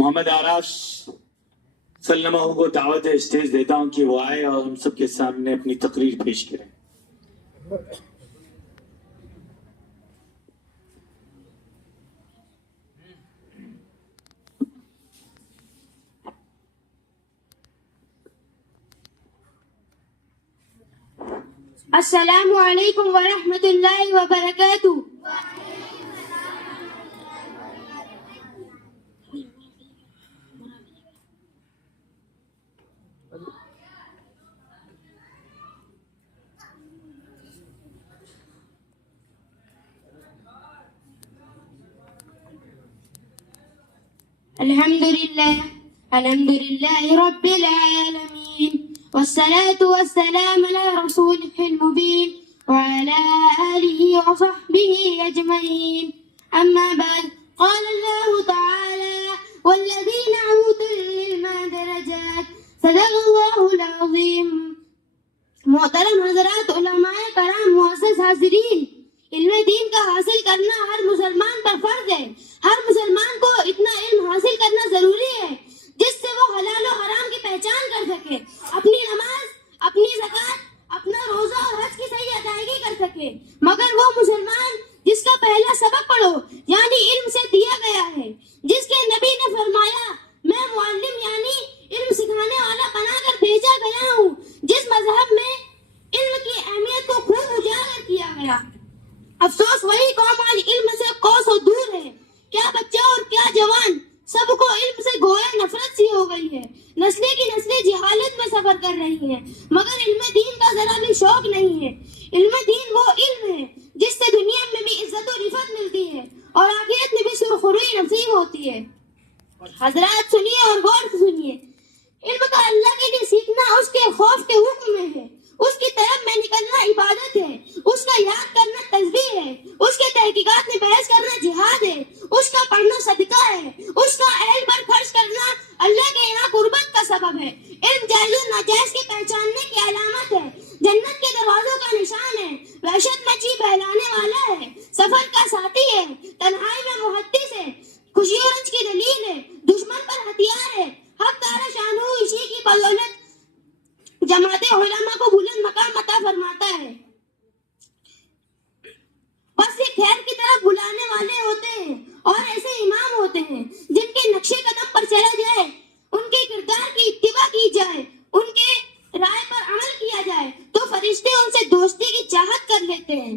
محمد آراف صلی اللہ علیہ وسلم کو دعوت اسٹیج دیتا ہوں کہ وہ آئے اور ہم سب کے سامنے اپنی تقریر پیش کریں. السلام علیکم ورحمۃ اللہ وبرکاتہ. الحمد للہ رب العالمین والصلاة والسلام على رسوله المبين وعلى آله وصحبه أجمعين. أما بعد، قال الله تعالى: والذين أوتوا العلم درجات. صدق الله العظيم. محترم حضرات، علماء کرام، معزز حاضرین، علم دین کا حاصل کرنا ہر مسلمان پر فرض ہے. ہر مسلمان کو اتنا علم حاصل کرنا ضروری ہے جس سے وہ حلال و حرام کی پہچان کر سکے، اپنی نماز، اپنی زکوٰۃ، اپنا روزہ اور حج کی صحیح ادائیگی کر سکے. مگر وہ مسلمان جس کا پہلا سبق پڑھو یعنی علم سے دیا گیا ہے، جس کے نبی نے فرمایا: میں معلم یعنی علم سکھانے والا بنا کر بھیجا گیا ہوں، جس مذہب میں علم کی اہمیت کو خوب اجاگر کیا گیا. افسوس وہی قوم آج علم سے کوسوں دور ہے. کیا بچہ اور کیا جوان، سب کو علم سے گویا نفرت سی ہو گئی ہے. نسلیں کی نسلیں جہالت میں سفر کر رہی ہیں، مگر علم دین کا ذرا بھی شوق نہیں ہے. علم دین وہ علم ہے جس سے دنیا میں بھی عزت و رفعت ملتی ہے اور آخرت میں بھی سرخروئی نصیب ہوتی ہے. حضرات سنیے اور غور سے سنیے. علم کا اللہ کے لیے سیکھنا اس کے خوف کے حکم میں ہے، اس کی طرف میں نکلنا عبادت ہے، اس کا یاد کرنا تسبیح ہے، اس کے تحقیقات میں بحث کرنا جہاد ہے، اس کا پڑھنا صدقہ ہے، اس کا اہل پر خرچ کرنا اللہ کے یہاں قربت کا سبب ہے. علم جائز و ناجائز کے پہچاننے کی علامت ہے، جنت کے دروازوں کا نشان ہے، وحشت میں چی بہلانے والا ہے، سفر کا ساتھی ہے، تنہائی میں محدث ہے، خوشی و رنج کی دلیل ہے، دشمن پر ہتھیار ہے. حق تعالی شانہ اسی کی بدولت جماعت علماء کو بلند مقام عطا فرماتا ہے. بس یہ خیر کی طرف بلانے والے ہوتے ہیں اور ایسے امام ہوتے ہیں جن کے نقشے قدم پر چلا جائے، ان کے کردار کی اتباع کی جائے، ان کے رائے پر عمل کیا جائے تو فرشتے ان سے دوستی کی چاہت کر لیتے ہیں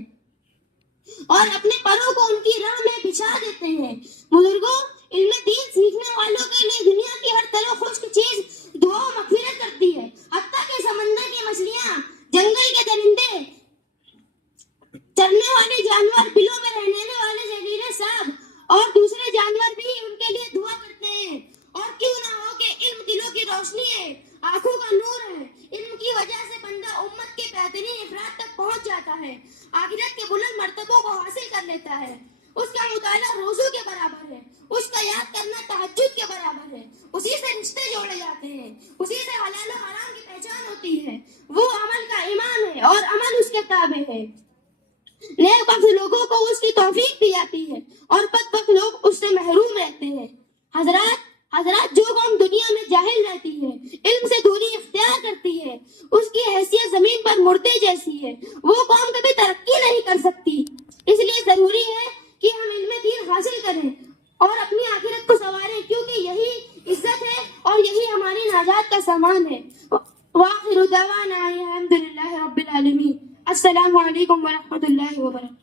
اور اپنے پروں کو ان کی راہ میں بچھا دیتے ہیں. بزرگوں، علم دین سیکھنے والوں کے لیے دنیا کی ہر طرح خشک چیز دعا و مغفرت کرتی ہے. حتیٰ کہ سمندر کی مچھلیاں، جنگل کے درندے، چرنے والے جانور، بلوں میں رہنے والے زہریلے سانپ اور دوسرے جانور بھی ان کے لیے دعا کرتے ہیں. اور کیوں نہ ہو کہ علم دلوں کی روشنی ہے، آنکھوں کا نور ہے. علم کی وجہ سے بندہ امت کے بہترین افراد تک پہنچ جاتا ہے، آخرت کے بلند مرتبوں کو حاصل کر لیتا ہے. اس کا مطالعہ روزوں کے برابر ہے، اس کا یاد کرنا تہجد کے برابر ہے. اسی سے رشتے جوڑے جاتے ہیں، اسی سے حلال و حرام کی پہچان ہوتی ہے. وہ عمل کا امام ہے اور عمل اس کے تابع ہے. نیک بخت لوگوں کو اس کی توفیق دی جاتی ہے اور بدبخت لوگ اس سے محروم رہتے ہیں. حضرات جو قوم دنیا میں جاہل رہتی ہے، علم سے دوری اختیار کرتی ہے، اس کی حیثیت زمین پر مردے جیسی ہے. وہ قوم کبھی ترقی نہیں کر سکتی. اس لیے ضروری ہے کہ ہم علم دین حاصل کریں اور اپنی آخرت کو سنواریں، کیونکہ یہی عزت ہے اور یہی ہماری نجات کا سامان ہے. وآخر دعوانا الحمد للہ رب العالمین. السلام علیکم ورحمۃ اللہ وبرکاتہ.